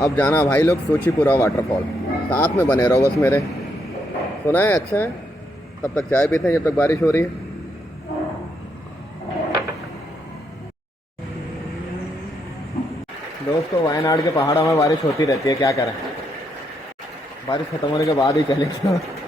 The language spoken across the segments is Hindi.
अब जाना भाई लोग सोचीपुरा वाटरफॉल। साथ में बने रहो बस मेरे। सुना है अच्छा है। तब तक चाय पीते हैं जब तक बारिश हो रही है। दोस्तों वायनाड के पहाड़ों में बारिश होती रहती है, क्या करें। बारिश खत्म होने के बाद ही चलेंगे।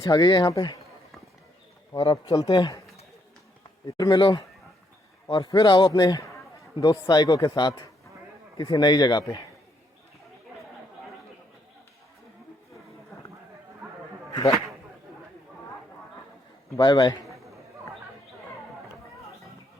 आ गई है यहाँ पे और अब चलते हैं। इधर मिलो और फिर आओ अपने दोस्त साइको के साथ किसी नई जगह पे। Bye bye.